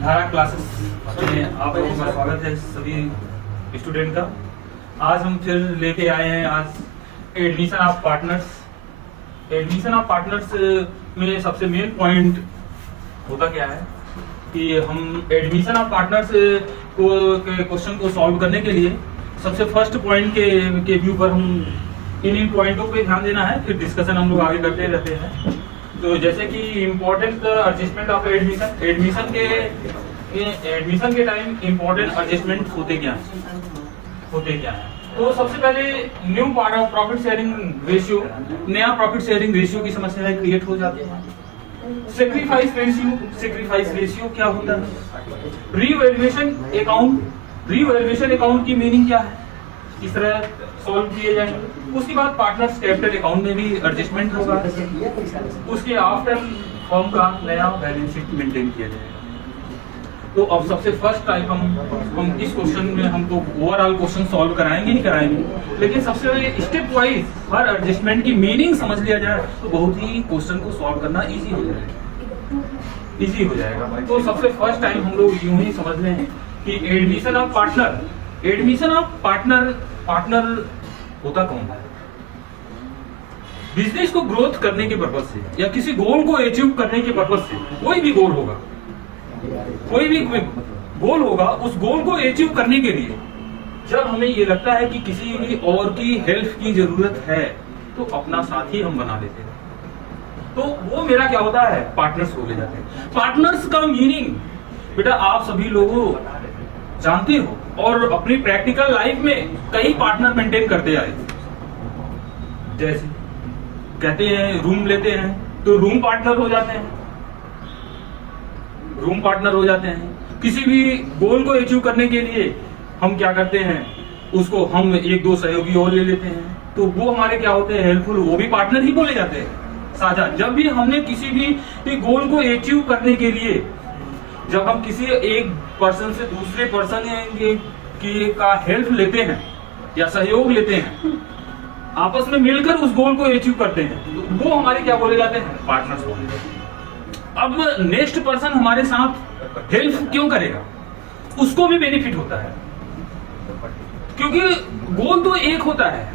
धारा क्लासेस में आप लोगों का स्वागत है सभी स्टूडेंट का। आज हम फिर लेके आए हैं आज admission of partners. Admission of partners में सबसे मेन पॉइंट होता क्या है कि हम एडमिशन ऑफ पार्टनर्स को क्वेश्चन को सॉल्व करने के लिए सबसे फर्स्ट पॉइंट के व्यू पर हम इन पॉइंटों पे ध्यान देना है, फिर डिस्कशन हम लोग आगे करते रहते हैं। तो जैसे कि इम्पोर्टेंट एडजस्टमेंट ऑफ एडमिशन के टाइम इम्पोर्टेंट एडजस्टमेंट होते क्या है। तो सबसे पहले न्यू प्रॉफिट शेयरिंग रेशियो, नया प्रॉफिट शेयरिंग रेशियो की समस्या क्रिएट हो जाती है। सेक्रीफाइस रेशियो क्या होता है। रीवैल्यूएशन अकाउंट की मीनिंग क्या है, इस तरह सॉल्व किए जाएंगे। उसके बाद पार्टनर्स कैपिटल अकाउंट में भी एडजस्टमेंट होगा। उसके आफ्टर फर्म का नया बैलेंस शीट मेंटेन किया जाएगा। तो अब सबसे फर्स्ट टाइप हम इस क्वेश्चन में हमको ओवरऑल क्वेश्चन सॉल्व कराएंगे नहीं कराएंगे, लेकिन सबसे पहले स्टेप वाइज हर एडजस्टमेंट की मीनिंग समझ लिया जाए तो बहुत ही क्वेश्चन को सॉल्व करना इजी हो जाएगा। तो सबसे फर्स्ट टाइम हम लोग यूं ही समझ लें कि एडमिशन ऑफ पार्टनर होता कौन है। बिजनेस को ग्रोथ करने के पर्पज से या किसी गोल को अचीव करने के पर्पज से, कोई भी गोल होगा, उस गोल को अचीव करने के लिए जब हमें ये लगता है कि किसी भी और की हेल्प की जरूरत है तो अपना साथी हम बना लेते हैं। तो वो मेरा क्या होता है, पार्टनर्स को ले जाते हैं। पार्टनर्स का मीनिंग बेटा आप सभी लोगों जानते हो और अपनी प्रैक्टिकल लाइफ में कई पार्टनर मेंटेन करते आए। जैसे कहते हैं रूम लेते हैं तो रूम पार्टनर हो जाते हैं। किसी भी गोल को अचीव करने के लिए हम क्या करते हैं, उसको हम एक दो सहयोगी और ले लेते हैं, तो वो हमारे क्या होते हैं, हेल्पफुल, वो भी पार्टनर ही बोले जाते हैं, साझा। जब भी हमने किसी भी गोल को अचीव करने के लिए जब हम किसी एक पर्सन से दूसरे पर्सन का हेल्प लेते हैं या सहयोग लेते हैं, आपस में मिलकर उस गोल को अचीव करते हैं, तो वो हमारे क्या बोले जाते हैं, पार्टनर्स बोले जाते हैं। अब नेक्स्ट पर्सन हमारे साथ हेल्प क्यों करेगा, उसको भी बेनिफिट होता है, क्योंकि गोल तो एक होता है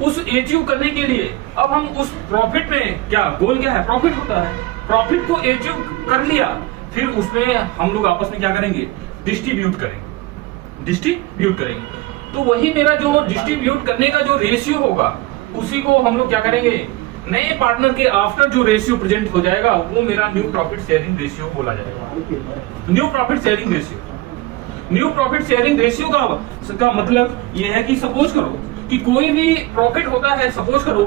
उस अचीव करने के लिए। अब हम उस प्रॉफिट में गोल क्या है, प्रॉफिट होता है। प्रॉफिट को अचीव कर लिया, फिर उसमें हम लोग आपस में क्या करेंगे, डिस्ट्रीब्यूट करेंगे। तो वही मेरा जो डिस्ट्रीब्यूट करने का जो रेशियो होगा, उसी को हम लोग क्या करेंगे, नए पार्टनर के आफ्टर जो रेशियो प्रेजेंट हो जाएगा वो मेरा न्यू प्रॉफिट शेयरिंग रेशियो बोला जाएगा। न्यू प्रॉफिट शेयरिंग रेशियो का मतलब ये है कि सपोज करो कि कोई भी प्रॉफिट होता है, सपोज करो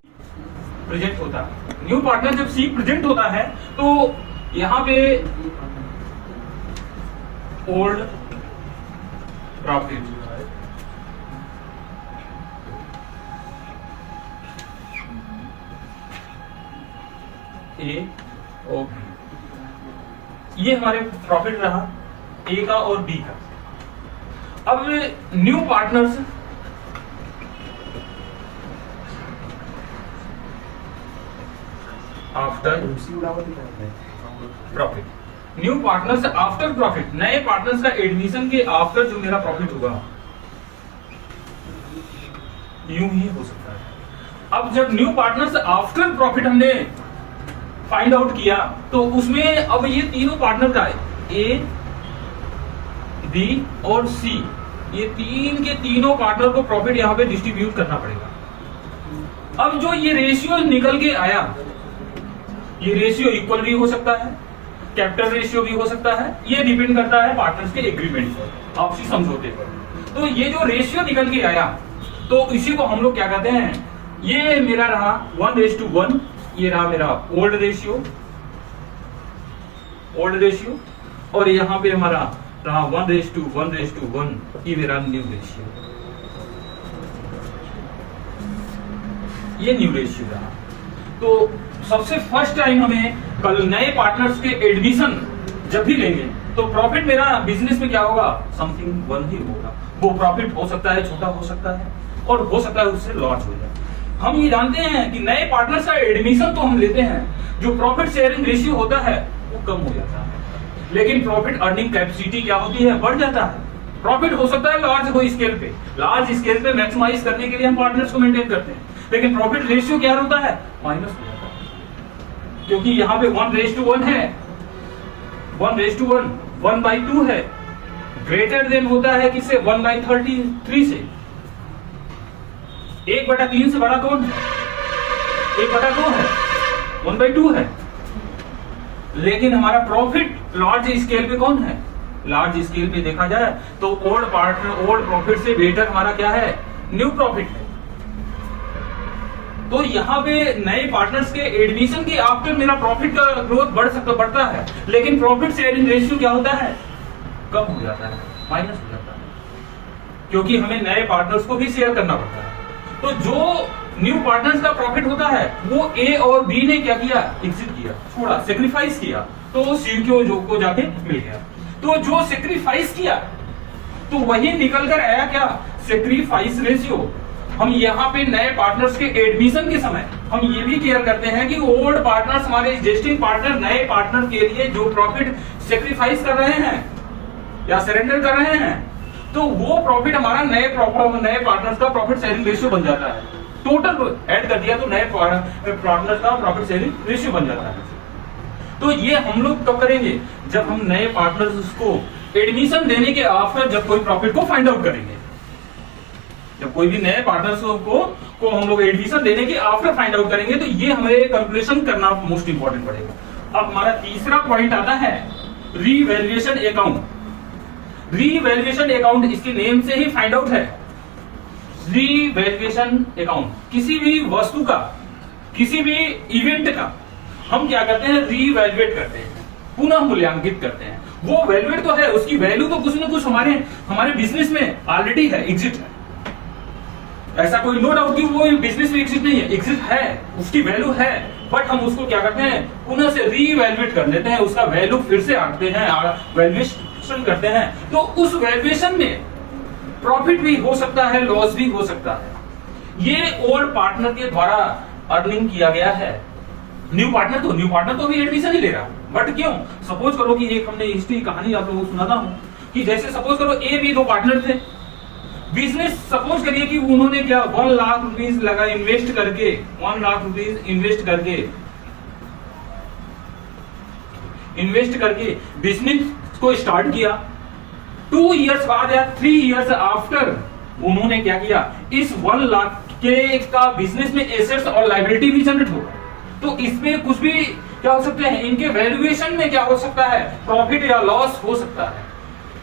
प्रेजेंट होता है, न्यू पार्टनर जब सी प्रेजेंट होता है तो यहाँ पे ओल्ड प्रॉफिट ए और बी, ये हमारे प्रॉफिट रहा ए का और बी का। अब new partners after profit, new partners after profit, नए पार्टनर्स का एडमिशन के आफ्टर जो मेरा प्रॉफिट होगा यूं ही हो सकता है। अब जब न्यू पार्टनर्स आफ्टर प्रॉफिट हमने फाइंड आउट किया तो उसमें अब ये तीनों पार्टनर का ए, बी और सी, ये तीनों पार्टनर को प्रॉफिट यहाँ पे डिस्ट्रीब्यूट करना पड़ेगा। अब जो ये रेशियो निकल के आया, ये रेशियो इक्वल भी हो सकता है, कैपिटल रेशियो भी हो सकता है, ये डिपेंड करता है पार्टनर्स के एग्रीमेंट पर, आपसी समझौते पर। तो ये जो रेशियो निकल के आया तो इसी को हम लोग क्या कहते हैं, ये मेरा रहा 1:1, ये रहा मेरा ओल्ड रेशियो, और यहाँ पे हमारा रहा 1:1, ये मेरा न्यू रेशियो, ये न्यू रेशियो रहा। तो सबसे फर्स्ट टाइम हमें कल नए पार्टनर्स के एडमिशन जब भी लेंगे तो प्रॉफिट मेरा बिजनेस में क्या होगा, समथिंग 1 ही होगा। वो प्रॉफिट हो सकता है, छोटा हो सकता है, और हो सकता है उससे लॉस हो जाए। हम ये जानते हैं कि नए पार्टनर्स का एडमिशन तो हम लेते हैं, जो प्रॉफिट शेयरिंग रेशियो होता है वो कम हो जाता है। लेकिन प्रॉफिट अर्निंग कैपेसिटी क्या होती है, बढ़ जाता है। प्रॉफिट हो सकता है लार्ज हो स्केल पे, लार्ज स्केल पे मैक्सिमाइज करने के लिए हम पार्टनर्स को मेंटेन करते हैं, लेकिन प्रॉफिट रेशियो क्या होता है, माइनस हो जाता है, क्योंकि यहाँ पे 1:1 है, 1:1, 1/2 है, ग्रेटर देन होता है किससे, 1/33 से। 1/3 से बड़ा कौन है, 1/2 है, 1/2 है। लेकिन हमारा प्रॉफिट लार्ज स्केल पे कौन है, लार्ज स्केल पे देखा जाए तो ओल्ड प्रॉफिट से बेटर हमारा क्या है, न्यू प्रॉफिट है। तो यहाँ पे नए पार्टनर्स के एडमिशन के आफ्टर मेरा प्रॉफिट का ग्रोथ बढ़ता है, लेकिन प्रॉफिट शेयरिंग रेशियो क्या होता है, कम हो जाता है, माइनस हो जाता है, क्योंकि हमें नए पार्टनर्स को भी शेयर करना पड़ता है। तो जो न्यू पार्टनर्स का प्रॉफिट होता है वो ए और बी ने क्या किया, एग्जिट किया, छोड़ा, सेक्रीफाइस किया, तो सी को जाके मिल गया। तो जो सेक्रीफाइस किया तो वही निकल कर आया क्या, सेक्रीफाइस रेशियो। हम यहाँ पे नए पार्टनर्स के एडमिशन के समय हम ये भी केयर करते हैं कि ओल्ड पार्टनर्स हमारे एग्जिस्टिंग पार्टनर नए पार्टनर के लिए जो प्रॉफिट सेक्रीफाइस कर रहे हैं या सरेंडर कर रहे हैं, तो वो प्रॉफिट हमारा नए पार्टनर्स का प्रॉफिट शेयरिंग रेशियो बन जाता है। टोटल ऐड कर दिया तो नए पार्टनर्स का प्रॉफिट शेयरिंग रेशियो बन जाता है। तो ये हम लोग कब करेंगे, जब हम नए पार्टनर्स को एडमिशन देने के आफ्टर जब कोई प्रॉफिट को फाइंड आउट करेंगे, जब कोई भी नए पार्टनर्स को हम लोग एडमिशन देने के आफ्टर फाइंड आउट करेंगे, तो ये हमें कैलकुलेशन करना मोस्ट इंपॉर्टेंट पड़ेगा। अब हमारा तीसरा पॉइंट आता है रीवैल्यूएशन अकाउंट। रीवैल्यूएशन अकाउंट इसके नेम से ही फाइंड आउट है। रीवैल्यूएशन अकाउंट किसी भी वस्तु का, किसी भी इवेंट का हम क्या करते हैं, रीवैल्यूएट करते हैं, पुनः मूल्यांकित करते हैं। वो वैल्यूएट तो है, उसकी वैल्यू तो कुछ ना कुछ हमारे बिजनेस में ऑलरेडी है, एग्जिट है, ऐसा कोई नो डाउट कि वो बिजनेस में एग्जिट नहीं है, एग्जिट है, उसकी वैल्यू है, बट हम उसको क्या करते हैं, पुनः से रीवैल्यूएट कर लेते हैं, उसका वैल्यू फिर से आंकते हैं, वैल्यूएशन करते हैं। तो उस वैल्यूएशन में प्रॉफिट भी हो सकता है, लॉस भी हो सकता है। ये ओल्ड पार्टनर के द्वारा अर्निंग किया गया है। न्यू पार्टनर तो भी एडमिशन ही ले रहा, बट क्यों, सपोज करो कि एक हमने हिस्ट्री कहानी आप लोगों को सुनाता हूं कि जैसे सपोज करो ए बी दो पार्टनर थे, बिजनेस सपोज करिए कि उन्होंने क्या 1 लाख रुपीज लगा इन्वेस्ट करके, 1 लाख रुपीज इन्वेस्ट करके बिजनेस को स्टार्ट किया। 2 इयर्स बाद या 3 इयर्स आफ्टर उन्होंने क्या किया, इस 1 लाख के का बिजनेस में एसेट्स और लायबिलिटी भी जनरेट होगा। तो इसमें कुछ भी क्या हो सकते हैं, इनके वैल्यूएशन में क्या हो सकता है, प्रॉफिट या लॉस हो सकता है।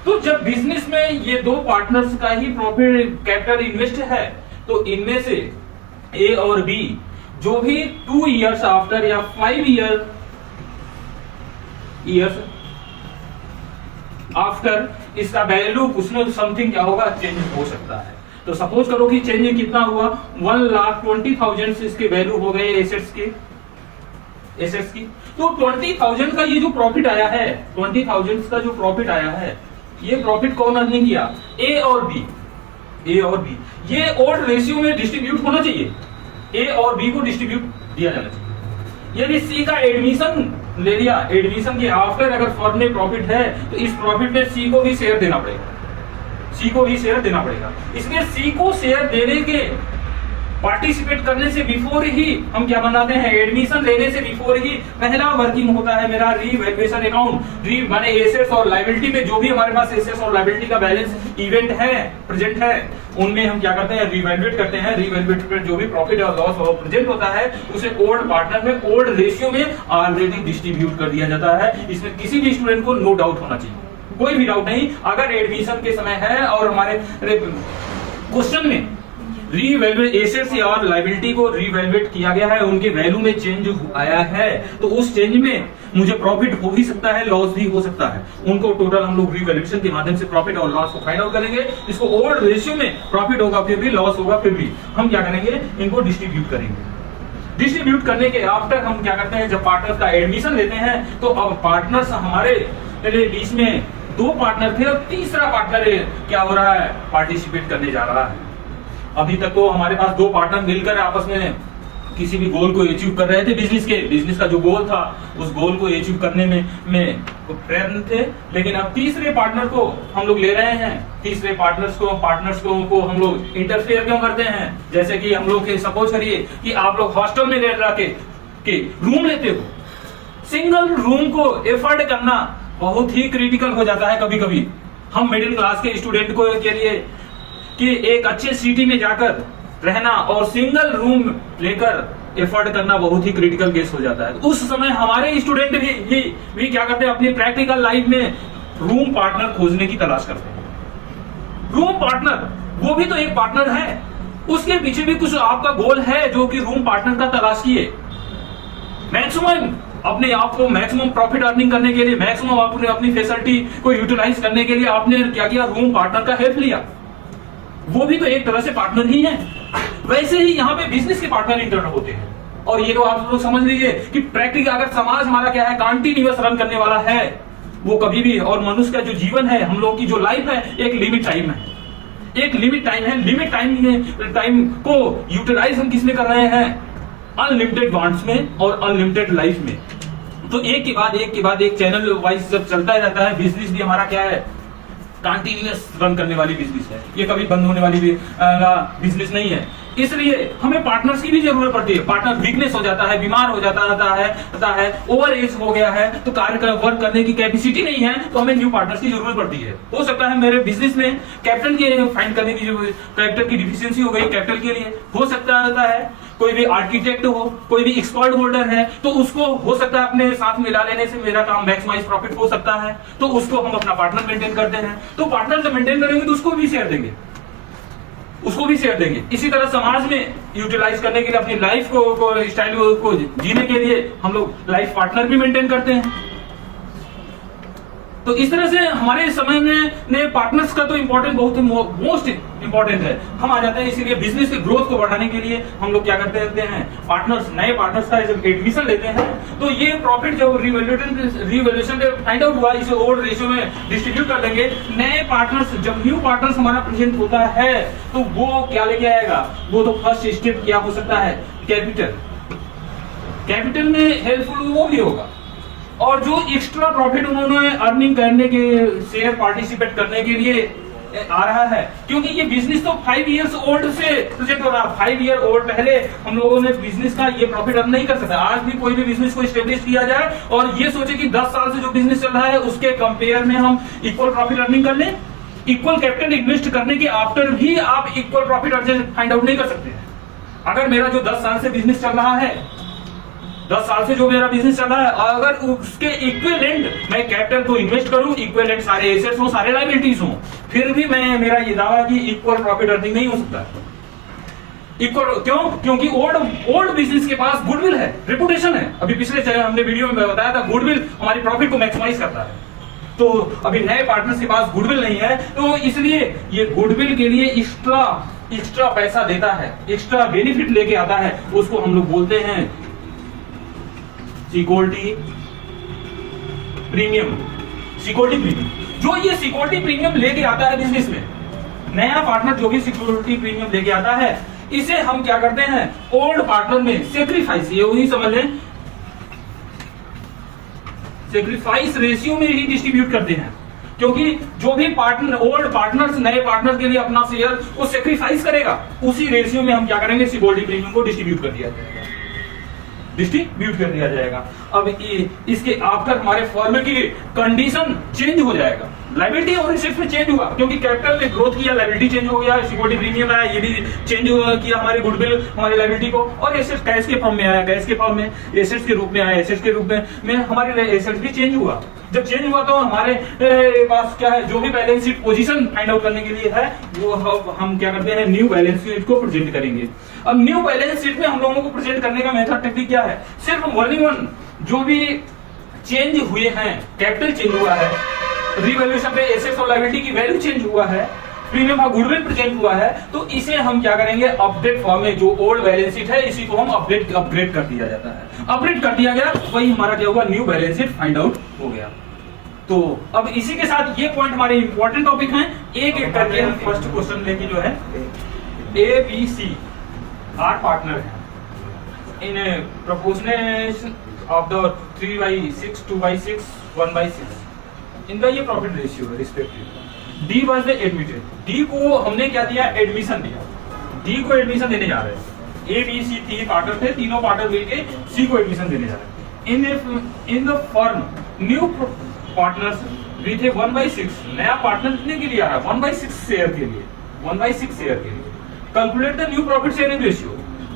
तो जब बिजनेस में ये दो पार्टनर्स का ही प्रॉफिट कैपिटल इन्वेस्ट है, तो इनमें से ए और बी जो भी 2 इयर्स आफ्टर या 5 इयर्स आफ्टर इसका वैल्यू कुछ न समथिंग क्या होगा, चेंज हो सकता है। तो सपोज करो कि चेंज कितना हुआ, 1,20,000 इसके वैल्यू हो गए एसेट्स की। तो 20,000 का ये जो प्रॉफिट आया है, 20,000 का जो प्रॉफिट आया है, ये प्रॉफिट कौन अर्निंग किया, ए और बी। ये ओड रेशियो में डिस्ट्रीब्यूट होना चाहिए, ए और बी को डिस्ट्रीब्यूट दिया जाना चाहिए। यदि सी का एडमिशन ले लिया, एडमिशन के आफ्टर अगर फर्म में प्रॉफिट है तो इस प्रॉफिट में सी को भी शेयर देना पड़ेगा। इसलिए सी को शेयर देने के पार्टिसिपेट करने से बिफोर ही हम क्या बनाते हैं, एडमिशन लेने से बिफोर ही पहला वर्किंग होता है मेरा रीवैल्यूएशन अकाउंट। माने एसेट्स और लायबिलिटी में जो भी हमारे पास एसेट्स और लायबिलिटी का बैलेंस इवेंट है, प्रेजेंट है, उनमें हम क्या करते हैं, रीवैल्यूएट करते हैं। रीवैल्यूएट में जो भी प्रॉफिट और लॉस और प्रेजेंट होता है उसे ओल्ड पार्टनर में ओल्ड रेशियो में ऑलरेडी डिस्ट्रीब्यूट कर दिया जाता है। इसमें किसी भी स्टूडेंट को नो डाउट होना चाहिए, कोई भी डाउट नहीं। अगर एडमिशन के समय है और हमारे क्वेश्चन में रीवैल्यूएट एसेट्स और लायबिलिटी को रीवैल्यूएट किया गया है, उनके वैल्यू में चेंज आया है, तो उस चेंज में मुझे प्रॉफिट हो भी सकता है, लॉस भी हो सकता है। उनको टोटल हम लोग रीवैल्यूएशन के माध्यम से प्रॉफिट और लॉस को फाइंड आउट करेंगे। इसको ओल्ड रेशियो में प्रॉफिट होगा फिर भी, लॉस होगा फिर भी, हम क्या करेंगे, इनको डिस्ट्रीब्यूट करेंगे। डिस्ट्रीब्यूट करने के आफ्टर हम क्या करते हैं, जब पार्टनर्स का एडमिशन लेते हैं तो अब पार्टनर्स हमारे बीच में 2 पार्टनर थे, अब तीसरा पार्टनर क्या हो रहा है, पार्टिसिपेट करने जा रहा है। अभी तक तो हमारे पास 2 पार्टनर मिलकर आपस में किसी भी गोल को अचीव कर रहे थे, बिजनेस का जो गोल था उस गोल को अचीव करने में प्रयत्न थे। लेकिन अब तीसरे पार्टनर को हम लोग ले रहे हैं, तीसरे पार्टनर्स को हम लोग इंटरफेयर क्यों करते हैं? जैसे कि हम लोग सपोज करिए कि आप लोग हॉस्टल में रह के रूम लेते हो, सिंगल रूम को एफर्ड करना बहुत ही क्रिटिकल हो जाता है। कभी कभी हम मिडिल क्लास के स्टूडेंट को के लिए कि एक अच्छे सिटी में जाकर रहना और सिंगल रूम लेकर एफर्ट करना बहुत ही क्रिटिकल केस हो जाता है। उस समय हमारे स्टूडेंट भी क्या करते हैं, अपनी प्रैक्टिकल लाइफ में रूम पार्टनर खोजने की तलाश करते हैं। रूम पार्टनर वो भी तो एक पार्टनर है, उसके पीछे भी कुछ आपका गोल है जो कि रूम पार्टनर का तलाश किए। मैक्सिमम अपने आप को मैक्सिमम प्रॉफिट अर्निंग करने के लिए, मैक्सिमम अपनी फैसिलिटी को यूटिलाइज करने के लिए आपने क्या किया, रूम पार्टनर का हेल्प लिया। वो भी तो एक तरह से पार्टनर ही है। वैसे ही यहाँ पे बिजनेस के पार्टनर इंटर्न होते हैं। और ये तो आप लोग समझ लीजिए कि प्रैक्टिकल अगर समाज हमारा क्या है, कंटिन्यूअस रन करने वाला है, वो कभी भी, और मनुष्य का जो जीवन है, हम लोग की जो लाइफ है, एक लिमिट टाइम है, एक लिमिट टाइम है। लिमिट टाइम को यूटिलाइज हम किस में कर रहे हैं? अनलिमिटेड वांट्स में और अनलिमिटेड लाइफ में। तो एक के बाद एक चैनल वाइज जब चलता रहता है, बिजनेस भी हमारा क्या है, कंटिन्यूअस रन करने वाली बिजनेस है, ये कभी बंद होने वाली बिजनेस नहीं है। इसलिए हमें पार्टनर्स की भी जरूरत पड़ती है। पार्टनर वीकनेस हो जाता है, बीमार हो जाता है, ओवर एज हो गया है, तो वर्क करने की कैपेसिटी नहीं है, तो हमें न्यू पार्टनर्स की जरूरत पड़ती है। हो सकता है मेरे बिजनेस में कैपिटल की फाइंड करने की कैपिटल की डिफिशियंसी हो गई कैपिटल के लिए, हो सकता है कोई भी आर्किटेक्ट हो, कोई भी एक्सपर्ट होल्डर है, तो उसको हो सकता है अपने साथ मिला लेने से मेरा काम मैक्सिमाइज प्रॉफिट हो सकता है, तो उसको हम अपना पार्टनर मेंटेन करते हैं। तो पार्टनर जब मेंटेन करेंगे तो उसको भी शेयर देंगे, इसी तरह समाज में यूटिलाइज करने के लिए, अपनी लाइफ को स्टाइल को जीने के लिए हम लोग लाइफ पार्टनर भी मेंटेन करते हैं। तो इस तरह से हमारे समय में पार्टनर्स का तो इम्पोर्टेंट, बहुत मोस्ट इंपॉर्टेंट है। हम आ जाते हैं, इसीलिए बिजनेस के ग्रोथ को बढ़ाने के लिए हम लोग क्या करते हैं, पार्टनर्स, नए पार्टनर्स का जब एडमिशन लेते हैं, तो ये प्रॉफिट जब रिवैल्यूएशन फाइंड आउट हुआ, इसे ओल्ड रेशियो में डिस्ट्रीब्यूट कर देंगे। नए पार्टनर्स, जब न्यू पार्टनर्स हमारा प्रेजेंट होता है, तो वो क्या लेके आएगा? वो तो फर्स्ट स्टेप क्या हो सकता है, कैपिटल में हेल्पफुल वो भी होगा। और जो एक्स्ट्रा प्रॉफिट उन्होंने अर्निंग करने के, शेयर पार्टिसिपेट करने के लिए आ रहा है, क्योंकि ये बिजनेस तो 5 इयर्स ओल्ड से प्रेजेंट हो रहा है। 5 ईयर ओल्ड पहले हम लोगों ने बिजनेस का ये प्रॉफिट अर्न नहीं कर सकता। आज भी कोई भी बिजनेस को स्टेब्लिश किया जाए और ये सोचे कि 10 साल से जो बिजनेस चल रहा है उसके कंपेयर में हम इक्वल प्रॉफिट अर्निंग कर लें, इक्वल कैपिटल इन्वेस्ट करने के आफ्टर भी आप इक्वल प्रॉफिट फाइंड आउट नहीं कर सकते। अगर मेरा जो 10 साल से बिजनेस चल रहा है, 10 साल से जो मेरा बिजनेस चल रहा है, अगर उसके इक्विवेलेंट मैं कैपिटल को इन्वेस्ट करूं, इक्विवेलेंट सारे एसेट्स हो, सारे लायबिलिटीज हो, फिर भी मेरा ये दावा कि इक्वल प्रॉफिट अर्निंग नहीं हो सकता। इक्वल क्यों? क्योंकि ओल्ड बिजनेस के पास गुडविल है, रेपुटेशन है। अभी पिछले हमने वीडियो में बताया था, गुडविल हमारी प्रॉफिट को मैक्सिमाइज करता है। तो अभी नए पार्टनर्स के पास गुडविल नहीं है, तो इसलिए ये गुडविल के लिए एक्स्ट्रा पैसा देता है, एक्स्ट्रा बेनिफिट लेके आता है, उसको हम लोग बोलते हैं सिक्योरिटी प्रीमियम। जो ये सिक्योरिटी प्रीमियम लेके आता है बिजनेस में, नया पार्टनर जो भी सिक्योरिटी प्रीमियम लेके आता है, इसे हम क्या करते हैं, ओल्ड पार्टनर में सेक्रीफाइस, ये वही समझ लें, सेक्रीफाइस रेशियो में ही डिस्ट्रीब्यूट करते हैं। क्योंकि जो भी पार्टनर, ओल्ड पार्टनर्स नए पार्टनर के लिए अपना शेयर को सेक्रीफाइस करेगा, उसी रेशियो में हम क्या करेंगे, सिक्योरिटी प्रीमियम को डिस्ट्रीब्यूट कर दिया जाएगा। अब इसके आफ्टर हमारे फर्म की कंडीशन चेंज हो जाएगा, लायबिलिटी और एसेट्स में चेंज हुआ, क्योंकि कैपिटल ने ग्रोथ किया, लायबिलिटी चेंज हो गया, सिक्योरिटी प्रीमियम आया, ये भी चेंज किया हमारे गुडविल, हमारी लायबिलिटी को, और एसेट्स कैश के फॉर्म में आया, कैश के फॉर्म में एसेट्स के रूप में आया, एसेट्स के रूप में हमारे एसेट्स भी चेंज हुआ। जब चेंज हुआ तो हमारे पास क्या है, जो भी balance sheet position find out करने के लिए है, वो हम क्या करते हैं, न्यू बैलेंस शीट को प्रेजेंट करेंगे। अब न्यू बैलेंस शीट में हम लोगों को प्रेजेंट करने का मेथड टेक्निक क्या है, सिर्फ वन जो भी चेंज हुए हैं, कैपिटल चेंज हुआ है, रिवैल्यूएशन पे एसेट्स और लायबिलिटी की वैल्यू चेंज हुआ है, प्रीमियम का गुडविल प्रेजेंट हुआ है, तो इसे हम क्या करेंगे, अपडेट फॉर्म में जो ओल्ड बैलेंस शीट है, इसी को हम अपग्रेड कर दिया जाता है। अपग्रेड कर दिया गया, वही हमारा क्या हुआ, new balance sheet find out हो गया। तो अब इसी के साथ ये पॉइंट हमारे इंपॉर्टेंट टॉपिक हैं, एक एक करके हम फर्स्ट क्वेश्चन लेके जो है ABC 8 पार्टनर है, इन प्रोपोर्शनेशन ऑफ द 3/6, 2/6, 1/6 इनका ये प्रॉफिट रेशियो है respective. D was the admitted, D को हमने क्या दिया, एडमिशन दिया। डी को एडमिशन देने जा रहे हैं, ए बी सी 3 पार्टनर थे, तीनों पार्टनर मिलके सी को एडमिशन देने जा रहे हैं। In the firm new partners with 1/6, नया पार्टनर कितने के लिए आ रहा है, 1/6 शेयर के लिए, 1/6 शेयर के लिए। Calculate the new profit sharing ratio.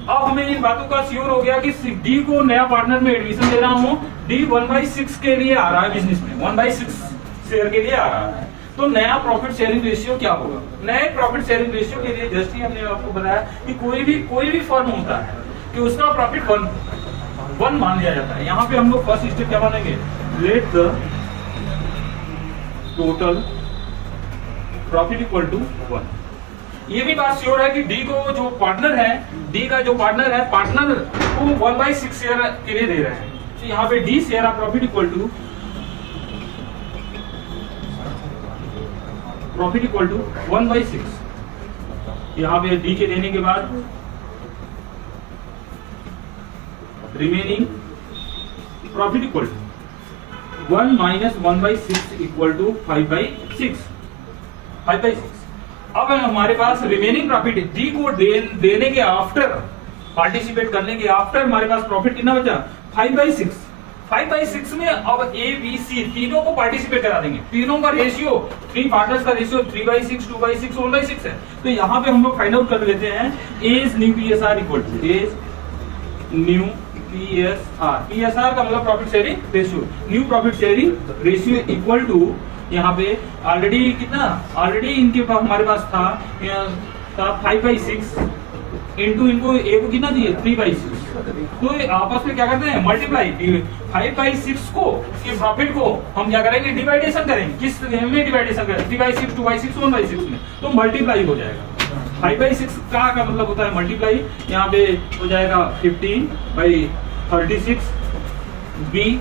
अब हमें इन बातों का श्योर हो गया कि डी को नया पार्टनर में एडमिशन दे रहा हूं, डी 1/6 के लिए आ रहा है बिजनेस में, 1/6 शेयर के लिए आ रहा है, तो नया प्रॉफिट शेयरिंग रेशियो क्या होगा। नए प्रॉफिट शेयरिंग रेशियो के लिए जस्ट ही हमने आपको बताया कि कोई भी फर्म होता है कि उसका प्रॉफिट 1 मान लिया जाता है। यहाँ पे हम लोग फर्स्ट स्टेप क्या मानेंगे, let the total profit equal to 1। ये भी बात श्योर है कि डी को जो पार्टनर है, डी का जो पार्टनर है, पार्टनर को 1/6 शेयर के लिए दे रहे हैं, तो यहाँ पे D share of profit equal to 1/6। यहाँ पे डी के देने के बाद remaining profit equal to 1 minus 1/6 equal to 5/6। अब हमारे पास रिमेनिंग प्रॉफिट डी को देने के आफ्टर, पार्टिसिपेट करने के आफ्टर हमारे पास प्रॉफिट कितना बचा, 5/6। 5/6 में अब ए बी सी तीनों को पार्टिसिपेट करा देंगे। तीनों का रेशियो, 3 पार्टनर्स का रेशियो 3/6, 2/6, 1/6 है। तो यहाँ पे हम लोग फाइंड आउट कर लेते हैं as new PSR equal to as new PSR. PSR का मतलब profit sharing ratio, new profit sharing ratio equal to, यहाँ पे ऑलरेडी कितना, ऑलरेडी इनके पास हमारे पास था 5/6 इंटू इनको ए को कितना दिए 3/6, तो आपस में क्या करते हैं मल्टीप्लाई। 5/6 को के प्रॉफिट को हम क्या करेंगे, डिवाइडेशन करेंगे। किस में डिवाइडेशन करेंगे, 3/6, 2/6, 1/6 में, तो मल्टीप्लाई हो जाएगा। 5/6 का मतलब होता है मल्टीप्लाई, यहाँ पे हो जाएगा 15/36 B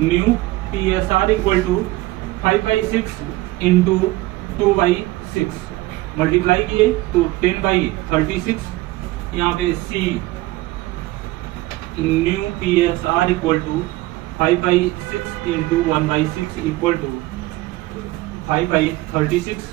new PSR equal to 5/6 into 2/6 multiply किए तो 10/36। यहाँ पे C new PSR equal to 5/6 into 1/6 equal to 5/36।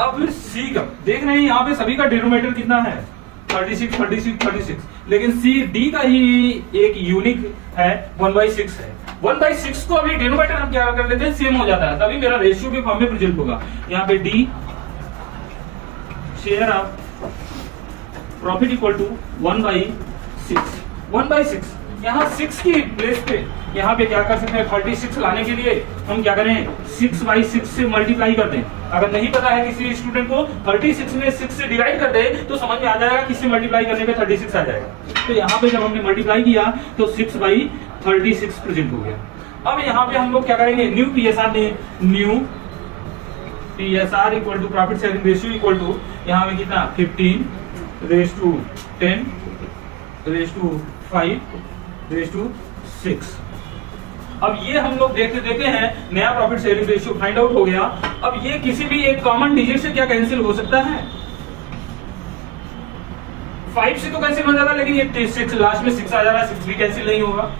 अब सी का देख रहे हैं, यहाँ पे सभी का डिनोमिनेटर कितना है 36, 36, 36, लेकिन सी डी का ही एक यूनिक है 1/6 है। 1/6 को अभी डिनोमिनेटर हम क्या कर लेते हैं, सेम हो जाता है, तभी मेरा रेशियो के फॉर्म में प्रेजेंट होगा। यहाँ पे D share of profit equal to 1/6। 1/6 यहाँ 6 की प्लेस पे यहाँ पे क्या कर सकते हैं, 36 लाने के लिए हम क्या करें 6/6 से मल्टीप्लाई कर दें। अगर नहीं पता है किसी स्टूडेंट को 36 में 6 से डिवाइड कर दे तो समझ में आ जाएगा, किससे मल्टीप्लाई करने पे 36 आ जाएगा। तो यहाँ पे जब हमने मल्टीप्लाई किया तो 6/36 प्रेजेंट हो गया। अब यहाँ पे हम लोग क्या करेंगे, न्यू पीएसआर ने new PSR equal to profit sharing ratio equal to यहाँ पे कितना 15/10/5/6। अब ये हम लोग देखते हैं नया profit sharing ratio find out हो गया। अब ये किसी भी एक कॉमन डिजिट से क्या कैंसिल हो सकता है, 5 से तो कैंसिल हो जाता, लेकिन ये 6 लास्ट में 6 आ जा रहा है, 6 भी कैंसिल नहीं होगा।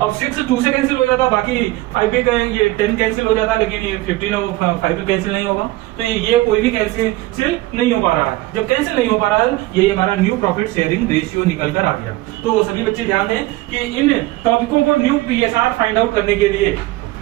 अब 6 2 से कैंसिल हो जाता, बाकी 5 पे ये 10 कैंसिल हो जाता, लेकिन ये 15 और 5 पे कैंसिल नहीं होगा। तो ये कोई भी कैंसिल नहीं हो पा रहा है। जब कैंसिल नहीं हो पा रहा है, ये हमारा न्यू प्रॉफिट शेयरिंग रेशियो निकल कर आ गया। तो सभी बच्चे ध्यान दें कि इन टॉपिकों को न्यू पीएसआर फाइंड आउट करने के लिए,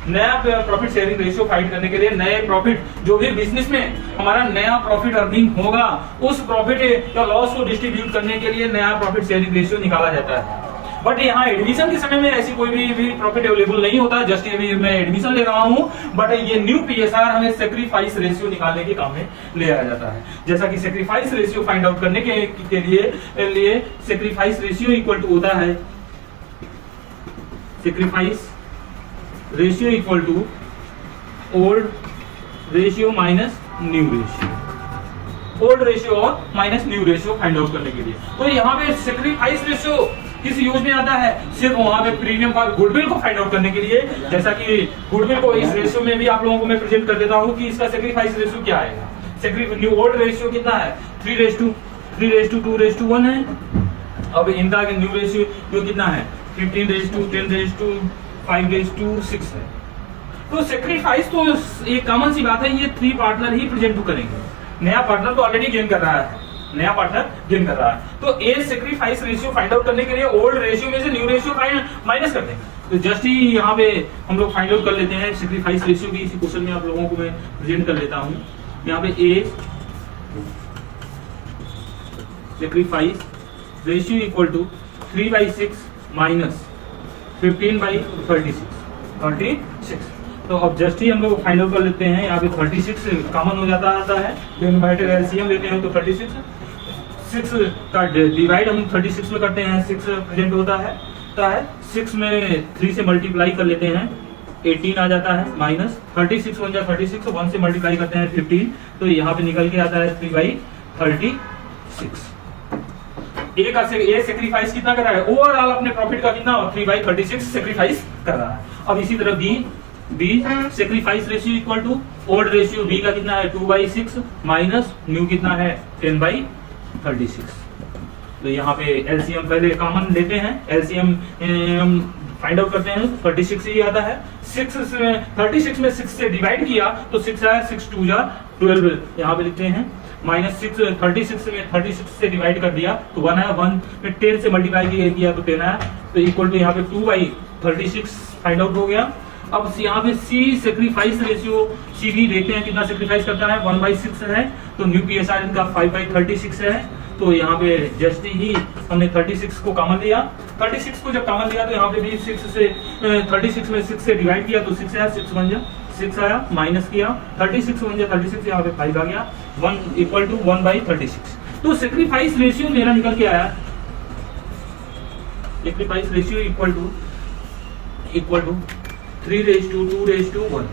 नया प्रॉफिट शेयरिंग रेशियो फाइंड करने के लिए, नए प्रॉफिट जो भी बिजनेस में हमारा नया प्रॉफिट अर्निंग होगा, उस प्रॉफिट या लॉस को डिस्ट्रीब्यूट करने के लिए नया प्रॉफिट शेयरिंग रेशियो निकाला जाता है। बट यहाँ एडमिशन के समय में ऐसी कोई भी प्रॉफिट अवेलेबल नहीं होता। जस्ट अभी मैं एडमिशन ले रहा हूँ, बट ये न्यू पीएसआर हमें सेक्रीफाइस रेशियो निकालने के काम में ले आया जाता है। जैसा कि सेक्रीफाइस रेशियो फाइंड आउट करने के लिए सेक्रीफाइस रेशियो इक्वल टू होता है, sacrifice ratio equal to old ratio minus new ratio, old ratio और minus new ratio find out करने के लिए। तो यहाँ पे सेक्रीफाइस रेशियो किस यूज में आता है, सिर्फ वहां पे प्रीमियम का गुडविल को फाइंड आउट करने के लिए। जैसा कि गुडविल को इस रेशियो में भी आप लोगों को मैं प्रेजेंट कर देता हूं कि इसका सेक्रीफाइस रेशियो क्या आएगा। न्यू ओल्ड रेशियो कितना है 3:2:1 है, अब इनका न्यू रेशियो जो कितना है 15:10:5:6 है। तो सेक्रीफाइस तो ये कॉमन सी बात है, ये 3 पार्टनर ही प्रेजेंट करेंगे। नया पार्टनर तो ऑलरेडी गेन कर रहा है, तो ए सेक्रीफाइस रेशियो फाइंड आउट करने के लिए ओल्ड रेशियो में से न्यू रेशियो माइनस कर देंगे। तो जस्ट ही यहाँ पे हम लोग फाइंड आउट कर लेते हैं सेक्रीफाइस रेशियो की। इसी क्वेश्चन में आप लोगों को मैं प्रेजेंट कर लेता हूँ। यहाँ पे A sacrifice ratio equal to 3/6 minus 15/36। तो अब जस्ट ही हम लोग फाइंड आउट कर लेते हैं। यहाँ पे 36 कॉमन हो जाता है, डिनोमिनेटर एलसीएम लेते हैं तो 36 का डिवाइड हम 36 में करते हैं, 6 प्रेजेंट होता है 6 में 3 से मल्टीप्लाई कर लेते हैं 18 आ जाता है, माइनस 36 1 36, 1 से मल्टीप्लाई करते हैं 15, तो यहाँ पे निकल के आता है 3/36। ए सेक्रीफाइस कितना कर रहा है, ओवरऑल अपने प्रॉफिट का कितना 3/36 सेक्रीफाइस कर रहा है। अब इसी तरह B sacrifice ratio equal to old ratio B का कितना है 2/6 माइनस न्यू कितना है 10/36। तो यहाँ पे एलसीएम पहले कॉमन लेते हैं, एलसीएम फाइंड आउट करते हैं, 36 ही आता है। 36 में 6 से डिवाइड किया तो 6 आया, 6 2 12 यहाँ पे लिखते हैं, माइनस 6 36 में 36 से डिवाइड कर दिया तो 1 आया, 1 में 10 से मल्टीप्लाई किया तो 10 आया, तो इक्वल टू यहाँ पे 2/36 फाइंड आउट हो गया। अब यहाँ पे सी सेक्रीफाइस रेशियो, सी भी देखते हैं कितना सेक्रीफाइस करता है, 1/6 है, तो न्यू पीएसआर इनका 5/36 है। तो यहाँ पे जस्ट ही हमने 36 को कॉमन लिया, 36 को जब कॉमन लिया तो यहाँ पे भी 36 में 6 से डिवाइड किया तो 6 आया, 6 आया, माइनस किया 36 36, यहाँ पे 5 आ गया, 1 इक्वल टू 1/36। तो सेक्रीफाइस रेशियो मेरा निकल के आया, सेक्रीफाइस रेशियो इक्वल टू 3:2:1।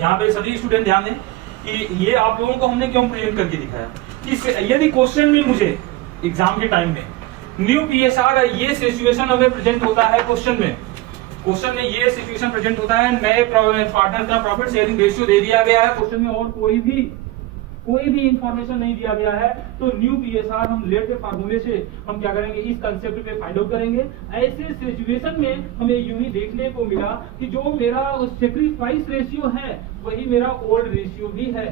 यहाँ पे सभी स्टूडेंट ध्यान दें कि ये आप लोगों को हमने क्यों प्रेजेंट करके दिखाया कि यदि क्वेश्चन में मुझे एग्जाम के टाइम में न्यू पीएसआर ये सिचुएशन हमें प्रेजेंट होता है, क्वेश्चन में ये सिचुएशन प्रेजेंट होता है, नए पार्टनर का प्रॉफिट शेयरिंग रेशियो दे दिया गया है क्वेश्चन में और कोई भी इंफॉर्मेशन नहीं दिया गया है, तो न्यू पीएसआर हम लेट के फार्मूले से हम क्या करेंगे, इस कंसेप्ट पे फाइंड आउट करेंगे। ऐसे सिचुएशन में हमें यूं ही देखने को मिला कि जो मेरा सेक्रीफाइस रेशियो है वही मेरा ओल्ड रेशियो भी है,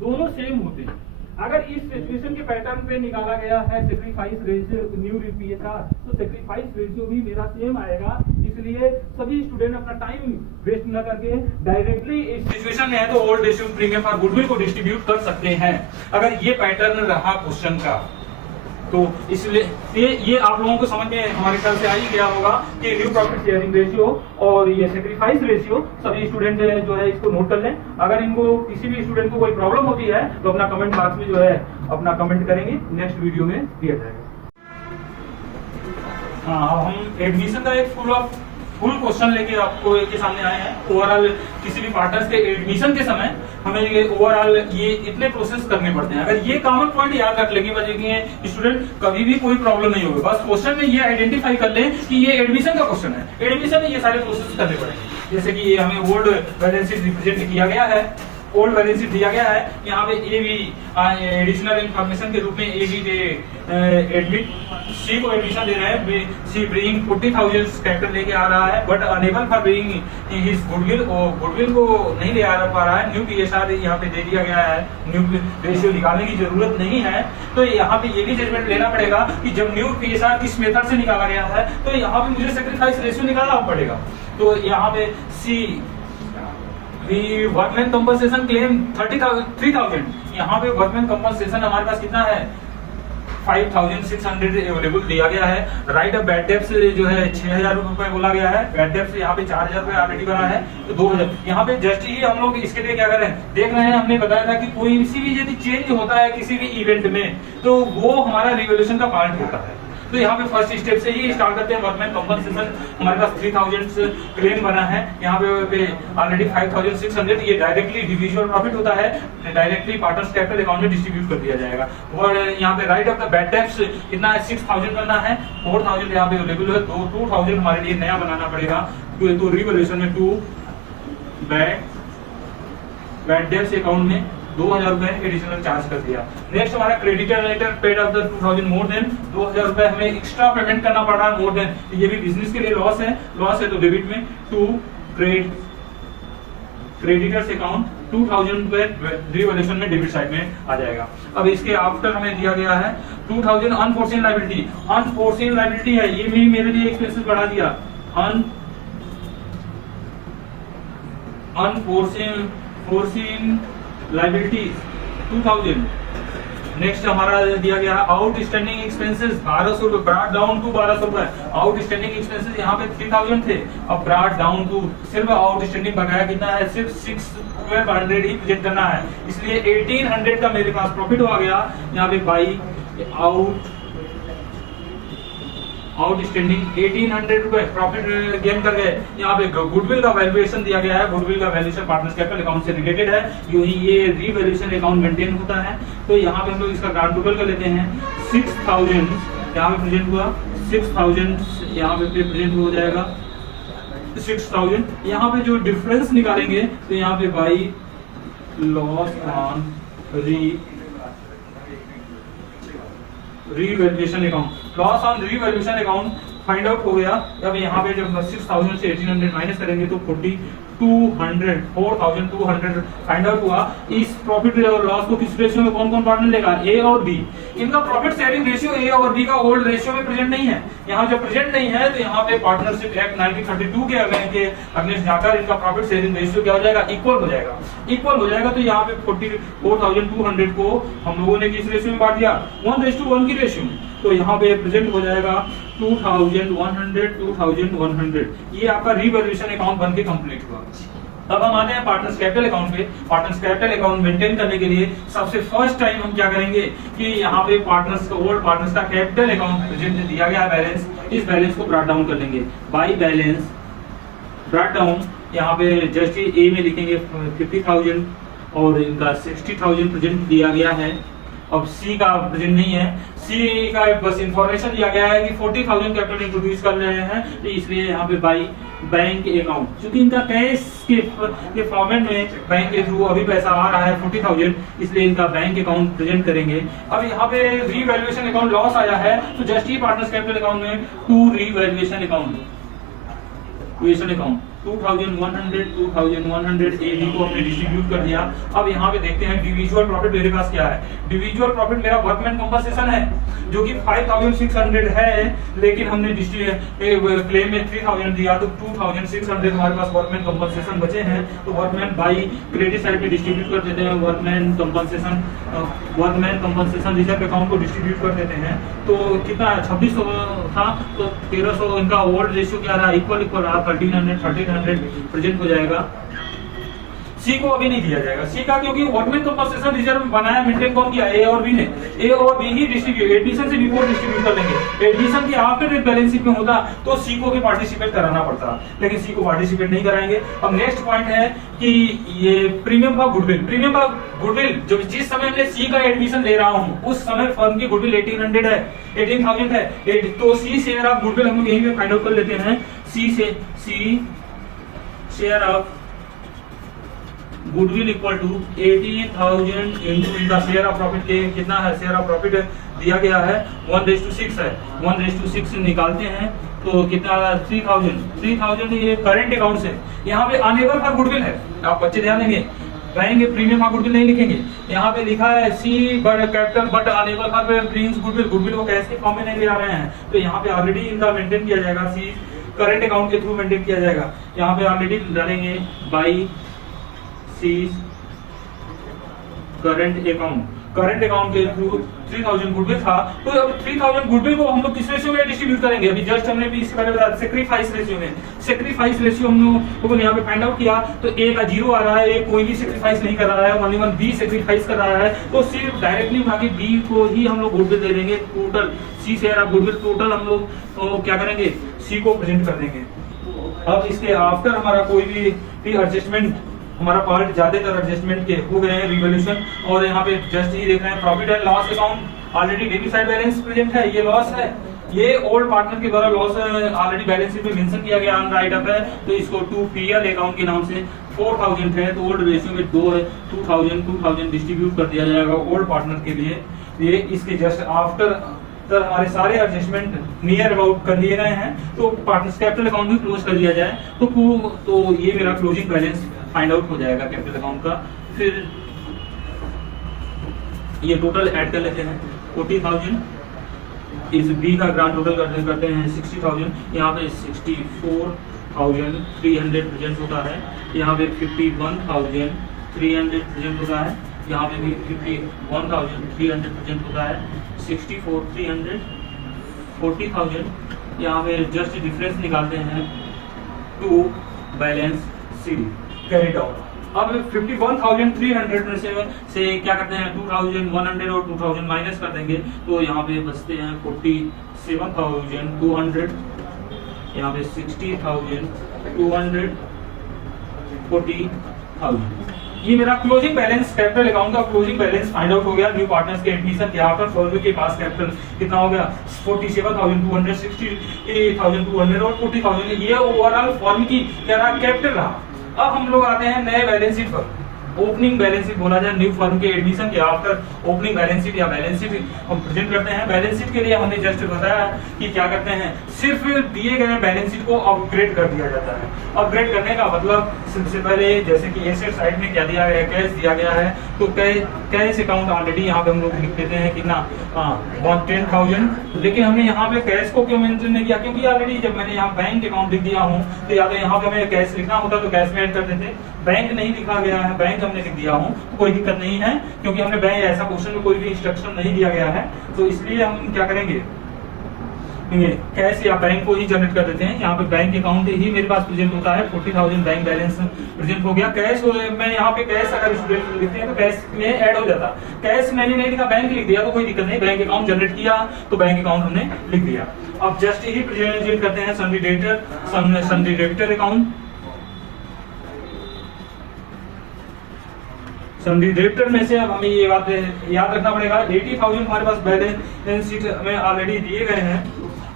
दोनों सेम होते हैं। अगर इस सिचुएशन के पैटर्न पे निकाला गया है सेक्रीफाइस रेशियो न्यू पीएसआर, तो सेक्रीफाइस रेशियो भी मेरा सेम आएगा। इसलिए सभी स्टूडेंट अपना टाइम वेस्ट न करके डायरेक्टली इस सिचुएशन में है तो old ratio premium for goodwill को डिस्ट्रीब्यूट कर सकते हैं, अगर ये पैटर्न रहा क्वेश्चन का। तो इसलिए ये आप लोगों को समझ में हमारे ख्याल से आ ही गया होगा कि न्यू प्रॉफिट शेयरिंग रेशियो और ये सेक्रीफाइस रेशियो सभी स्टूडेंट जो है इसको नोट कर लें। अगर इनको किसी भी स्टूडेंट को कोई प्रॉब्लम होती है तो अपना कमेंट बॉक्स में जो है अपना कमेंट करेंगे, नेक्स्ट वीडियो में दिया जाएगा। हाँ, अब हम एडमिशन का एक फुल क्वेश्चन लेके आपको के सामने आए हैं। ओवरऑल किसी भी पार्टनर्स के एडमिशन के समय हमें ये ओवरऑल ये इतने प्रोसेस करने पड़ते हैं। अगर ये कॉमन पॉइंट याद रख लेंगे बच्चे स्टूडेंट, कभी भी कोई प्रॉब्लम नहीं होगी। बस क्वेश्चन में ये आइडेंटिफाई कर लें कि ये एडमिशन का क्वेश्चन है, एडमिशन में ये सारे प्रोसेस करने पड़ेंगे। जैसे कि ये हमें ओल्ड बैलेंस शीट रिप्रेजेंट किया गया है, ओल्ड बैलेंस शीट दिया गया है, यहाँ पे ए भी एडिशनल इंफॉर्मेशन के रूप में ए भी एडमिट सी को एडमिशन दे रहे हैं, सी ब्रिंग 40,000 कैपिटल लेके आ रहा है but unable for bring his goodwill, और गुडविल को नहीं ले आ पा रहा है। न्यू पीएसआर यहाँ पे दे दिया गया है, न्यू रेशियो निकालने की जरूरत नहीं है। तो यहाँ पे ये भी जजमेंट लेना पड़ेगा कि जब न्यू पीएसआर किस मेथड से निकाला गया है तो यहाँ पे मुझे सेक्रीफाइस रेशियो निकालना पड़ेगा। तो यहाँ पे सी वर्कमैन कंपनसेशन क्लेम 3,000, यहाँ पे वर्कमैन कंपनसेशन हमारे पास कितना है 5,600 अवेलेबल दिया गया है। राइट ऑफ बैड डेब्ट्स जो है 6,000 रुपए बोला गया है, बैड डेब्ट्स यहाँ पे 4,000 रुपए ऑलरेडी बना है, तो 2,000। यहाँ पे जस्ट ही हम लोग इसके लिए क्या कर रहे हैं, देख रहे हैं, हमने बताया था कि कोई भी यदि चेंज होता है किसी भी इवेंट में तो वो हमारा रिवोल्यूशन का पार्ट होता है। तो यहाँ पे फर्स्ट स्टेप से ही स्टार्ट करते हैं। वर्कमैन कंपनसेशन हमारे पास 3,000 क्लेम बना है, यहाँ पे ऑलरेडी 5,600 ये डायरेक्टली डिविजुअल प्रॉफिट होता है, डायरेक्टली पार्टनर्स कैपिटल अकाउंट में डिस्ट्रीब्यूट कर दिया जाएगा। और यहाँ पे right of the bad debts कितना है 6,000 करना है, 4,000 यहाँ पे अवेलेबल है, 2,000 हमारे लिए नया बनाना पड़ेगा। तो रिवोल्यूशन में 2 बैड डेब्ट्स अकाउंट में 2000 रुपए एडिशनल चार्ज कर दिया। नेक्स्ट हमारा creditor paid of the 2000 more than 2000 रुपए हमें एक्स्ट्रा पेमेंट करना पड़ रहा है मोर देन, ये भी बिजनेस के लिए लॉस है तो डेबिट में टू क्रेडिटर्स अकाउंट 2000 रुपए रिवैल्यूएशन में डेबिट साइड में आ जाएगा। अब इसके आफ्टर हमें दिया गया है 2000 अनफोर्सीन लायबिलिटी है, ये भी मेरे लिए एक्सपेंसेस बढ़ा दिया। Unforeseen liability 2000। नेक्स्ट हमारा दिया गया है आउटस्टैंडिंग एक्सपेंसेस 1200 रुपए, ब्रॉट डाउन टू 1200 रुपए। आउटस्टैंडिंग एक्सपेंसेस यहाँ पे 3000 थे, अब ब्रॉट डाउन टू सिर्फ आउटस्टैंडिंग बकाया कितना है, सिर्फ 1200 ही प्रेजेंट करना है, इसलिए 1800 का मेरे पास प्रॉफिट हो गया। यहाँ पे बाई आउटस्टैंडिंग 1800 रुपए प्रॉफिट गेन कर गए। यहाँ पे गुडविल का वैल्यूएशन दिया गया है, गुडविल का वैल्यूएशन पार्टनर्स कैपिटल अकाउंट से रिलेटेड है, यूं ही ये रीवैल्यूएशन अकाउंट मेंटेन होता है। तो यहाँ पे हम लोग इसका ग्रांड टोटल कर लेते हैं 6000 यहाँ पे प्रेजेंट हुआ, 6000 यहाँ पे प्रेजेंट हो जाएगा 6000। यहाँ पे जो डिफरेंस निकालेंगे तो यहाँ पे by loss on revaluation account, loss on revaluation account find out हो गया। अब यहाँ पे जब 6000 से 1800 माइनस करेंगे तो 4200 फाइंड आउट हुआ। इस प्रॉफिट और लॉस को किस रेशियो में कौन कौन पार्टनर लेगा, ए और बी। इनका प्रॉफिट शेयरिंग रेशियो ए और बी का ओल्ड रेशियो में प्रेजेंट नहीं है, यहाँ जब प्रेजेंट नहीं है तो यहाँ पे पार्टनरशिप एक्ट 1932 के अगेंस्ट जाकर इनका प्रॉफिट शेयरिंग रेशियो क्या हो जाएगा, इक्वल हो जाएगा। तो यहाँ पे 4200 को हम लोगों ने किस रेशियो में बांट दिया, 1:1 की रेशियो में। तो यहाँ पे प्रेजेंट हो जाएगा 2100। ये आपका रिवैल्यूएशन अकाउंट बनके कंप्लीट हुआ। अब हम आते हैं पार्टनर्स कैपिटल अकाउंट पे। पार्टनर्स कैपिटल अकाउंट मेंटेन करने के लिए सबसे फर्स्ट टाइम हम क्या करेंगे कि यहाँ पे पार्टनर्स का ओल्ड पार्टनर्स का कैपिटल अकाउंट प्रेजेंट दिया गया है बैलेंस, इस बैलेंस को ब्रॉट डाउन कर लेंगे बाई बैलेंस ब्रॉट डाउन। यहाँ पे जस्ट ए में लिखेंगे 50,000 और इनका 60,000 प्रेजेंट दिया गया है। अब सी का प्रेजेंट नहीं है, सी का बस इंफॉर्मेशन दिया गया है कि 40,000 कैपिटल इंट्रोड्यूस कर रहे हैं, तो इसलिए यहाँ पे बाई बैंक अकाउंट, क्योंकि इनका कैश के फॉर्मेट में बैंक के थ्रू अभी पैसा आ रहा है 40,000, इसलिए इनका बैंक अकाउंट प्रेजेंट करेंगे। अब यहाँ पे रीवैल्यूएशन अकाउंट लॉस आया है तो जस्ट ही पार्टनर्स कैपिटल अकाउंट में to revaluation account 2100 A B को हमने डिस्ट्रीब्यूट कर दिया। अब यहाँ पे देखते हैं इंडिविजुअल प्रॉफिट मेरे पास क्या है। इंडिविजुअल प्रॉफिट मेरा वर्कमैन कंपनसेशन है जो कि 5600 है, लेकिन हमने क्लेम में 3000 दिया तो 2600 हमारे पास वर्कमैन कंपनसेशन बचे हैं। तो वर्कमैन बाई क्रेडिट साइड पे डिस्ट्रीब्यूट कर देते हैं, वर्कमैन कंपनसेशन रिजर्व अकाउंट को डिस्ट्रीब्यूट कर देते हैं। तो कितना 2600 था तो 1300 इनका ओल्ड रेशियो क्या रहा, इक्वल रहा, 1300 प्रेजेंट हो जाएगा। सी को अभी नहीं दिया जाएगा, सी का क्योंकि वर्कमैन कंपनसेशन रिजर्व बनाया मेंटेन कौन किया, ए और बी ने, ए और बी ही डिस्ट्रीब्यूट एडिशन से बिफोर डिस्ट्रीब्यूट कर लेंगे। एडिशन के आफ्टर एक बैलेंस शीट में होता तो सी को भी पार्टिसिपेट कराना पड़ता, लेकिन सी को पार्टिसिपेट नहीं कराएंगे। अब नेक्स्ट पॉइंट है कि ये प्रीमियम फॉर गुडविल जो जिस समय मैं सी का एडमिशन ले रहा हूँ उस समय फर्म की गुडविल 18,000 है, तो सी शेयर ऑफ गुडविल हम लोग यहीं पे फाइंड आउट कर लेते हैं। C share of goodwill equal to 80,000 into इनका शेयर ऑफ प्रॉफिट के कितना है, शेयर ऑफ प्रॉफिट दिया गया है 1:6 है, 1:6 निकालते हैं तो कितना 3,000 ये करंट अकाउंट से। यहाँ पे अनेबल फॉर गुडविल है, आप बच्चे ध्यान देंगे, बैंक प्रीमियम फॉर गुडविल नहीं लिखेंगे, यहाँ पे लिखा है C but capital but unable for prince goodwill वो कैश के फॉर्म में नहीं ले आ रहे हैं, तो यहाँ पे ऑलरेडी इनका मेंटेन किया जाएगा, सी करंट अकाउंट के थ्रू मेंटेन किया जाएगा। यहाँ पे ऑलरेडी डालेंगे बाई सी करंट अकाउंट के थ्रू 3000 गुडविल था, तो अब 3000 गुडविल को हम लोग किस रेशियो में डिस्ट्रीब्यूट करेंगे, अभी जस्ट हमने भी इसके बारे में बताया सेक्रीफाइस रेशियो हम लोगों ने यहाँ पे फाइंड आउट किया। तो ए का 0 आ रहा है, ए कोई भी सेक्रीफाइस नहीं कर रहा है, ओनली वन बी सेक्रीफाइस कर रहा है, तो सिर्फ डायरेक्टली बाकी बी को ही हम लोग गुडविल दे देंगे। Total C share of goodwill total हम लोग तो क्या करेंगे, सी को प्रेजेंट कर देंगे। अब इसके आफ्टर हमारा कोई भी एडजस्टमेंट, हमारा पार्ट ज्यादातर एडजस्टमेंट के हो गए हैं रिवॉल्यूशन, और यहाँ पे जस्ट ही देख रहे हैं profit and loss account already debit side balance present है, ये लॉस है, ये ओल्ड पार्टनर के द्वारा लॉस ऑलरेडी बैलेंस शीट में मेंशन किया गया राइट अप है, तो इसको टू पीएल अकाउंट के नाम से 4000 है, तो ओल्ड रेशियो में 2 है, 2000 डिस्ट्रीब्यूट कर दिया जाएगा ओल्ड पार्टनर के लिए। ये इसके जस्ट आफ्टर हमारे सारे एडजस्टमेंट नियर अबाउट कर लिए गए हैं, तो पार्टनर्स कैपिटल अकाउंट भी क्लोज कर दिया जाए तो ये मेरा क्लोजिंग बैलेंस फाइंड आउट हो जाएगा कैपिटल अकाउंट का। फिर ये टोटल ऐड कर लेते हैं 40,000, इस बी का ग्रांड टोटल करते हैं 60,000, यहाँ पे 64,300 प्रेजेंट होता है, यहाँ पे 51,300 प्रेजेंट होता है, यहाँ पे भी 51,300 प्रेजेंट होता है, 64,300, 40,000, यहाँ पे जस्ट डिफरेंस निकालते हैं to balance sheet carry down. अब 51,300 में से क्या करते हैं 2,100 और 2,000 माइनस कर देंगे, तो यहाँ पे बचते हैं 47,200, यहाँ पे 60,200, 40,000। ये मेरा क्लोजिंग बैलेंस कैपिटल अकाउंट का क्लोजिंग बैलेंस फाइंड आउट हो गया। न्यू पार्टनर्स के एडमिशन के आफ्टर फर्म के पास कैपिटल कितना हो गया 47,200, 60,200 और 40,000। ये ओवरऑल फर्म की क्या रहा कैपिटल रहा। अब हम लोग आते हैं नए बैलेंस शीट पर। ओपनिंग बैलेंस शीट बोला जाए, न्यू फर्म के एडमिशन के आफ्टर ओपनिंग बैलेंस शीट या बैलेंस शीट हम प्रेजेंट करते हैं। बैलेंस शीट के लिए हमने जस्ट बताया कि क्या करते हैं, सिर्फ दिए गए बैलेंस शीट को अपग्रेड कर दिया जाता है। अपग्रेड करने का मतलब सबसे पहले जैसे कि एसेट साइड में क्या दिया गया है, कैश दिया गया है, तो कैश अकाउंट ऑलरेडी यहाँ पे हम लोग लिख देते हैं कितना 10,000, लेकिन हमने यहाँ पे कैश को क्यों मेंशन नहीं किया, क्योंकि ऑलरेडी जब मैंने यहाँ बैंक अकाउंट लिख दिया हूँ तो या तो यहाँ पे हमें कैश लिखना होता तो कैश में ऐड कर देते। बैंक नहीं लिखा गया है, बैंक हमने लिख दिया हूँ तो कोई दिक्कत नहीं है, क्योंकि हमने बैंक ऐसा क्वेश्चन में कोई भी इंस्ट्रक्शन नहीं दिया गया है, तो इसलिए हम क्या करेंगे कैश या बैंक को ही जनरेट कर देते हैं। यहाँ पे बैंक अकाउंट ही मेरे पास प्रेजेंट होता है, 40,000 बैंक बैलेंस प्रेजेंट हो गया। कैश मैं यहाँ पे कैश अगर स्टूडेंट लिखते हैं तो कैश में ऐड हो जाता। कैश मैंने नहीं लिखा, बैंक लिख दिया तो कोई दिक्कत नहीं, बैंक अकाउंट जनरेट किया तो बैंक अकाउंट हमने लिख दिया। अब जस्ट ही प्रेजेंट करते हैं sundry debtor account. Sundry debtor में से अब हमें ये बात याद रखना पड़ेगा, 80,000 हमारे पास बैलेंस शीट में ऑलरेडी दिए गए हैं,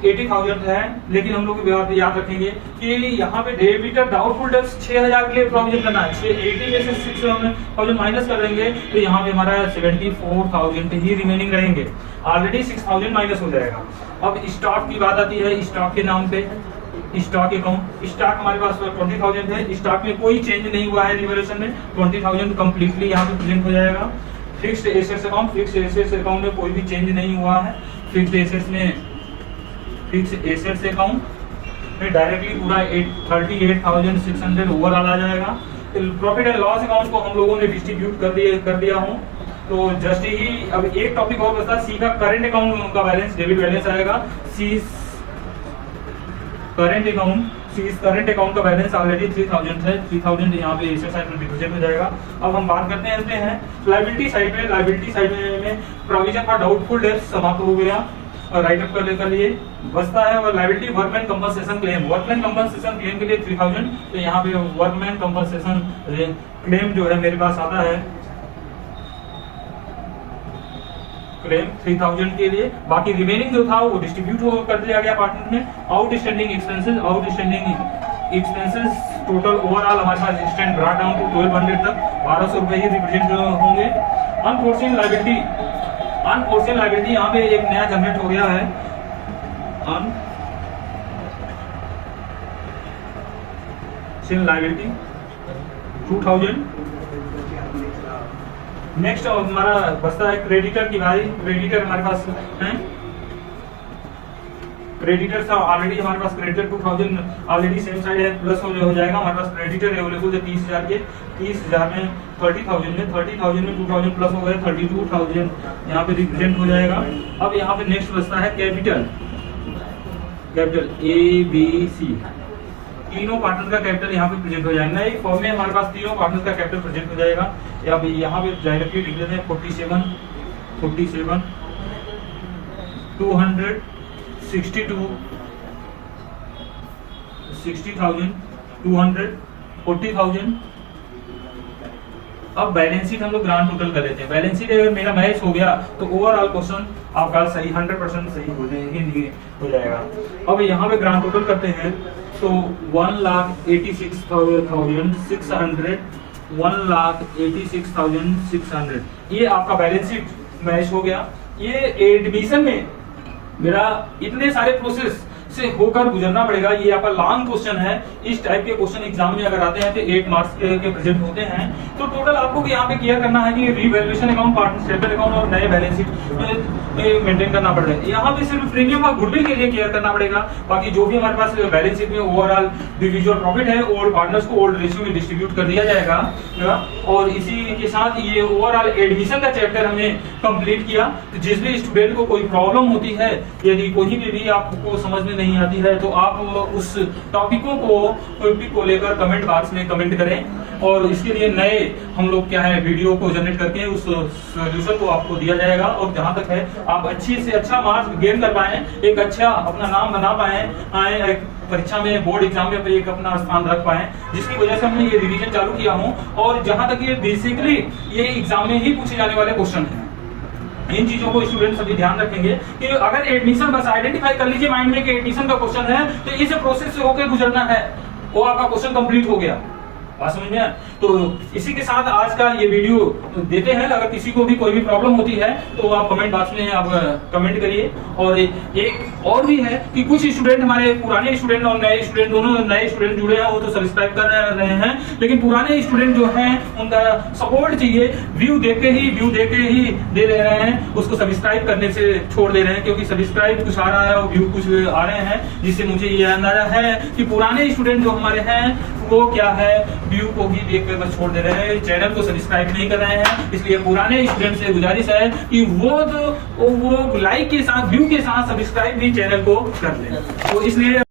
80,000 है, लेकिन हम लोग याद रखेंगे कि यहाँ पे डेबिटर डाउटफुल डेब्ट्स 6,000 के लिए प्रोविजन करना है। 80 में से 6,000 माइनस कर देंगे तो यहाँ पे हमारा 74,000 ही रिमेनिंग रहेंगे, ऑलरेडी 6,000 माइनस हो जाएगा। अब स्टॉक की बात आती है, स्टॉक के नाम पे स्टॉक अकाउंट, स्टॉक हमारे पास 20,000 है, स्टॉक में कोई चेंज नहीं हुआ है रिवैल्यूएशन में, 20,000 कंप्लीटली यहाँ पे प्रेजेंट हो जाएगा। Fixed assets account, fixed assets account में कोई भी चेंज नहीं हुआ है, फिक्स्ड एसेट्स में फिक्स्ड एसेट्स अकाउंट में डायरेक्टली पूरा 38,600 ओवरऑल आ जाएगा। प्रॉफिट एंड लॉस अकाउंट को हम लोगों ने डिस्ट्रीब्यूट कर दिया हूँ, तो जस्ट ही अब एक टॉपिक और बचता है, सी का करंट अकाउंट का बैलेंस, डेबिट बैलेंस आएगा। सी करंट अकाउंट का बैलेंस ऑलरेडी 3,000 है, 3,000 यहाँ पे एसेट साइड में डिपोजिट हो जाएगा। अब हम बात करते हैं लायबिलिटी साइड में। लायबिलिटी साइड में प्रोविजन फॉर डाउटफुल डेब्ट्स समाप्त हो गया और राइट अप कर लिए बचता है। और liability workman compensation claim, workman compensation claim के लिए 3,000, तो यहाँ पे वर्कमैन कंपनसेशन क्लेम जो है मेरे पास आता है क्लेम 3,000 के लिए। बाकी रिमेनिंग जो था वो डिस्ट्रीब्यूट कर दिया गया पार्टनर में। आउटस्टैंडिंग एक्सपेंसेस टोटल ओवरऑल हमारे पास स्टैंड ब्रॉट डाउन टू 1,200 तक 1,200 रुपए ही रिप्रेजेंट होंगे। अनफोर्सिन लायबिलिटी यहाँ पे एक नया जनरेट हो गया है, अनफोर्सिन लायबिलिटी 2,000। नेक्स्ट हमारा बचता है क्रेडिटर की भाई। क्रेडिटर हमारे पास है, क्रेडिटर ऑलरेडी हमारे पास क्रेडिटर 2,000 ऑलरेडी सेम साइड है, प्लस हो जाएगा। हमारे पास क्रेडिटर अवेलेबल है 30,000 के, 30,000 में 30,000 में 2,000 प्लस हो गए 32,000 यहाँ पे रिप्रेजेंट हो जाएगा। अब यहाँ पे नेक्स्ट बचता है कैपिटल ABC, तीनों पार्टनर का कैपिटल यहाँ पे प्रेजेंट हो जाएगा। नई फॉर्म में हमारे पास तीनों पार्टनर का कैपिटल प्रेजेंट हो जाएगा। अब यहाँ पे डायरेक्टली लिख देते हैं 47, 200, 62, 60,000, 200, 40,000। अब बैलेंस शीट हम लोग ग्रांड टोटल कर लेते हैं। बैलेंस शीट अगर मेरा मैच हो गया तो ओवरऑल क्वेश्चन आपका सही 100% सही हो जाएगी, हो जाएगा। अब यहाँ पे ग्रांड टोटल करते हैं तो 1,86,600, 1,86,600 ये आपका बैलेंस शीट मैच हो गया। ये एडमिशन में मेरा इतने सारे प्रोसेस से होकर गुजरना पड़ेगा। ये आपका लॉन्ग क्वेश्चन है। इस टाइप के क्वेश्चन एग्जाम में अगर आते हैं तो 8 मार्क्स के प्रेजेंट होते हैं। तो टोटल आपको यहाँ पे क्लियर करना है कि revaluation account, partner statement account और नए बैलेंस शीट मेंटेन करना पड़ेगा। यहाँ पे सिर्फ प्रीमियम और गुडविल के लिए क्लियर करना पड़ेगा। बाकी जो भी हमारे पास बैलेंस शीट में ओवरऑल इंडिविजुअल प्रॉफिट है ओल्ड पार्टनर्स को ओल्ड रेशियो में डिस्ट्रीब्यूट कर दिया जाएगा। और इसी के साथ ये ओवरऑल एडमिशन का चैप्टर हमने कंप्लीट किया। तो जिस भी स्टूडेंट को कोई प्रॉब्लम होती है, यदि कोई भी आपको समझ में नहीं आती है, तो आप उस टॉपिकों को लेकर कमेंट बॉक्स में कमेंट करें। और इसके लिए नए हम लोग क्या है वीडियो को जनरेट करके उस सॉल्यूशन को आपको दिया जाएगा। और जहां तक है आप अच्छी से अच्छा मार्क्स गेन कर पाए, एक अच्छा अपना नाम बना पाए, परीक्षा में बोर्ड एग्जाम में एक अपना स्थान रख पाए, जिसकी वजह से हमने ये रिवीजन चालू किया हूं। और जहां तक ये बेसिकली ये एग्जाम में ही पूछे जाने वाले क्वेश्चन हैं, इन चीजों को स्टूडेंट सभी ध्यान रखेंगे कि अगर एडमिशन बस आइडेंटिफाई कर लीजिए माइंड में कि एडमिशन का क्वेश्चन है तो इस प्रोसेस से होकर गुजरना है, वो आपका क्वेश्चन कंप्लीट हो गया। बात समझ में आया? तो इसी के साथ आज का ये वीडियो देते हैं। अगर किसी को भी कोई भी प्रॉब्लम होती है तो आप कमेंट बॉक्स में आप कमेंट करिए। और एक और भी है कि कुछ स्टूडेंट हमारे पुराने स्टूडेंट और नए स्टूडेंट दोनों नए स्टूडेंट जुड़े हैं, वो तो सब्सक्राइब कर रहे हैं, लेकिन पुराने स्टूडेंट जो हैं उनका सपोर्ट चाहिए। व्यू देख के ही दे रहे हैं, उसको सब्सक्राइब करने से छोड़ दे रहे हैं, क्योंकि सब्सक्राइब कुछ आ रहा है और व्यू कुछ आ रहे हैं, जिससे मुझे ये अंदाजा है कि पुराने स्टूडेंट जो हमारे हैं वो क्या है व्यू को भी देख कर बस छोड़ दे रहे हैं, चैनल को सब्सक्राइब नहीं कर रहे हैं। इसलिए पुराने स्टूडेंट से गुजारिश है कि वो लाइक के साथ व्यू के साथ सब्सक्राइब भी चैनल को कर लें। तो इसलिए